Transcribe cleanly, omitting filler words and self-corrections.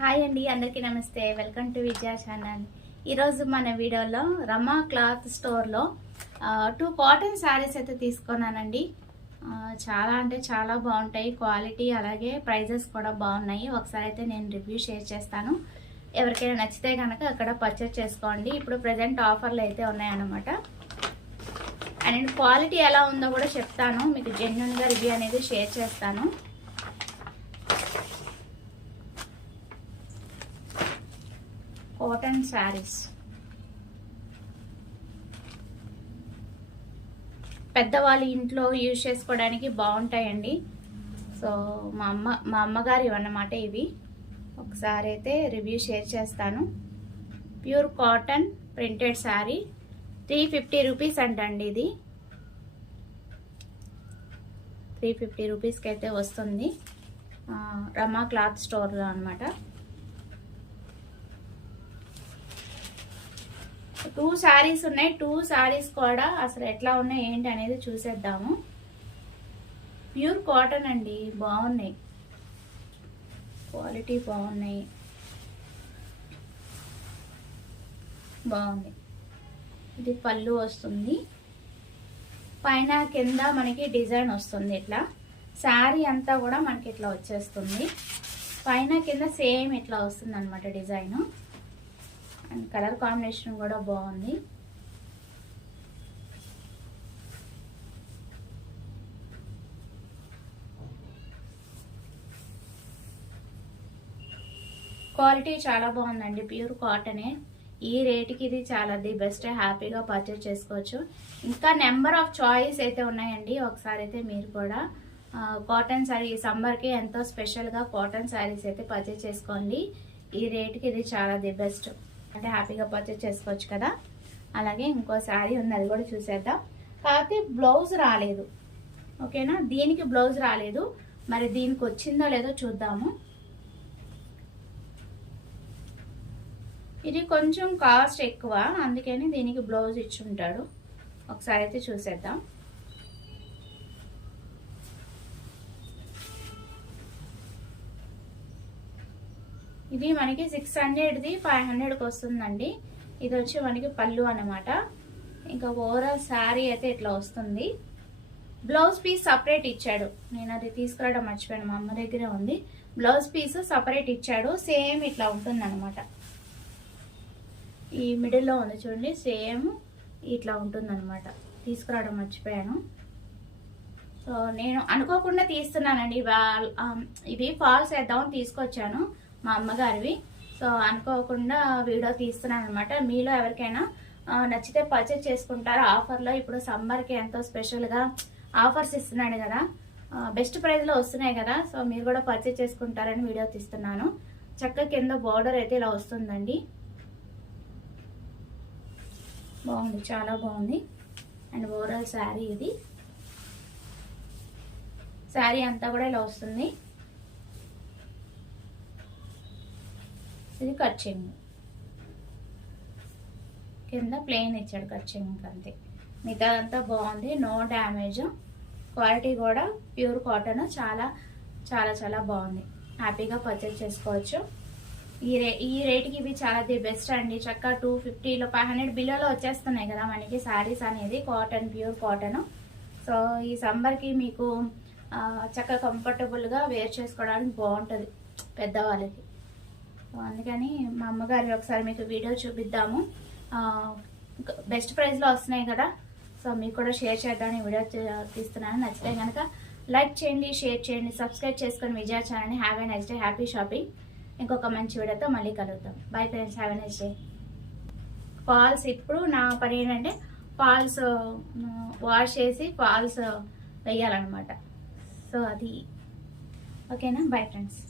Hi అండి, అందరికీ నమస్తే. Welcome to Vijaya channel. ఈరోజు మన వీడియోలో రమా క్లాత్ స్టోర్లో 2 కాటన్ శారీస్ అయితే తీసుకున్నానండి. చాలా అంటే చాలా బాగుంటాయి క్వాలిటీ, అలాగే ప్రైజెస్ కూడా బాగున్నాయి. ఒకసారి అయితే నేను రివ్యూ షేర్ చేస్తాను. ఎవరికైనా నచ్చితే కనుక అక్కడ పర్చేస్ చేసుకోండి. ఇప్పుడు ప్రజెంట్ ఆఫర్లు అయితే ఉన్నాయన్నమాట. అండ్ క్వాలిటీ ఎలా ఉందో కూడా చెప్తాను, మీకు జెన్యున్గా రివ్యూ అనేది షేర్ చేస్తాను. కాటన్ శారీస్ పెద్దవాళ్ళ ఇంట్లో యూజ్ చేసుకోవడానికి బాగుంటాయండి. సో మా అమ్మగారు ఇవన్నమాట ఇవి. ఒకసారి అయితే రివ్యూ షేర్ చేస్తాను. Pure cotton printed sari 350 rupees అంటండి. ఇది 350 రూపీస్కి అయితే వస్తుంది రమా క్లాత్ స్టోర్లో అనమాట. 2 శారీస్ ఉన్నాయి. 2 శారీస్ కూడా అసలు ఎట్లా ఉన్నాయి ఏంటి అనేది చూసేద్దాము. ప్యూర్ కాటన్ అండి, బాగున్నాయి, క్వాలిటీ బాగున్నాయి. ఇది పళ్ళు వస్తుంది, పైన కింద మనకి డిజైన్ వస్తుంది. ఇట్లా శారీ అంతా కూడా మనకి ఇట్లా వచ్చేస్తుంది. పైన కింద సేమ్ ఇట్లా వస్తుంది అనమాట డిజైన్. అండ్ కలర్ కాంబినేషన్ కూడా బాగుంది. క్వాలిటీ చాలా బాగుందండి, ప్యూర్ కాటనే. ఈ రేటుకి ఇది చాలా ది బెస్ట్, హ్యాపీగా పర్చేస్ చేసుకోవచ్చు. ఇంకా నెంబర్ ఆఫ్ చాయిస్ అయితే ఉన్నాయండి. ఒకసారి అయితే మీరు కూడా కాటన్ శారీ సమ్మర్కి ఎంతో స్పెషల్గా కాటన్ శారీస్ అయితే పర్చేస్ చేసుకోండి. ఈ రేటుకి ఇది చాలా ది బెస్ట్, అంటే హ్యాపీగా పర్చేస్ చేసుకోవచ్చు కదా. అలాగే ఇంకో శారీ ఉంది, అది కూడా చూసేద్దాం. కాకపోతే బ్లౌజ్ రాలేదు, ఓకేనా. దీనికి బ్లౌజ్ రాలేదు, మరి దీనికి వచ్చిందో లేదో చూద్దాము. ఇది కొంచెం కాస్ట్ ఎక్కువ, అందుకని దీనికి బ్లౌజ్ ఇచ్చి ఉంటాడు. ఒకసారి అయితే చూసేద్దాం. ఇది మనకి 600ది 500కి వస్తుందండి. ఇది వచ్చి మనకి పళ్ళు అనమాట. ఇంకా ఓవరాల్ శారీ అయితే ఇట్లా వస్తుంది. బ్లౌజ్ పీస్ సపరేట్ ఇచ్చాడు, నేను అది తీసుకురావడం మర్చిపోయాను, మా అమ్మ దగ్గరే ఉంది. బ్లౌజ్ పీస్ సపరేట్ ఇచ్చాడు, సేమ్ ఇట్లా ఉంటుంది అనమాట. ఈ మిడిల్లో ఉంది చూడండి, సేమ్ ఇట్లా ఉంటుంది అనమాట. తీసుకురావడం మర్చిపోయాను. సో నేను అనుకోకుండా తీస్తున్నానండి. ఇవి ఫాల్స్ వేద్దామని తీసుకొచ్చాను మా అమ్మగారివి. సో అనుకోకుండా వీడియో తీస్తున్నాను అనమాట. మీలో ఎవరికైనా నచ్చితే పర్చేస్ చేసుకుంటారు ఆఫర్లో. ఇప్పుడు సమ్మర్కి ఎంతో స్పెషల్గా ఆఫర్స్ ఇస్తున్నాడు కదా, బెస్ట్ ప్రైస్లో వస్తున్నాయి కదా. సో మీరు కూడా పర్చేస్ చేసుకుంటారని వీడియో తీస్తున్నాను. చక్కగా కింద బార్డర్ అయితే ఇలా వస్తుందండి, బాగుంది, చాలా బాగుంది. అండ్ ఓవరాల్ శారీ ఇది, శారీ అంతా కూడా ఇలా వస్తుంది. ఇది కట్ చెంగు, కింద ప్లెయిన్ ఇచ్చాడు కట్ చెంగు అంతే. మిగతా అంతా బాగుంది, నో డ్యామేజ్. క్వాలిటీ కూడా ప్యూర్ కాటన్, చాలా చాలా చాలా బాగుంది. హ్యాపీగా పర్చేస్ చేసుకోవచ్చు. ఈ రేట్కి ఇవి చాలా ది బెస్ట్ అండి. చక్కగా 250లో 500 బిలోలో వచ్చేస్తున్నాయి కదా మనకి శారీస్ అనేది, కాటన్, ప్యూర్ కాటన్. సో ఈ సమ్మర్కి మీకు చక్కగా కంఫర్టబుల్గా వేర్ చేసుకోవడానికి బాగుంటుంది పెద్దవాళ్ళకి. అందుకని మా అమ్మగారి ఒకసారి మీకు వీడియో చూపిద్దాము. బెస్ట్ ప్రైస్లో వస్తున్నాయి కదా, సో మీకు కూడా షేర్ చేద్దామని వీడియో తీస్తున్నాను. నచ్చితే కనుక లైక్ చేయండి, షేర్ చేయండి, సబ్స్క్రైబ్ చేసుకొని విజయ ఛానల్ని. Have a nice day, happy shopping. ఇంకొక మంచి వీడియోతో మళ్ళీ కలుద్దాం. Bye friends, have a nice day. Falls ఇప్పుడు నా పని ఏంటంటే ఫాల్స్ వాష్ చేసి ఫాల్స్ వేయాలన్నమాట. సో అది ఓకేనా. Bye friends.